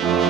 thank you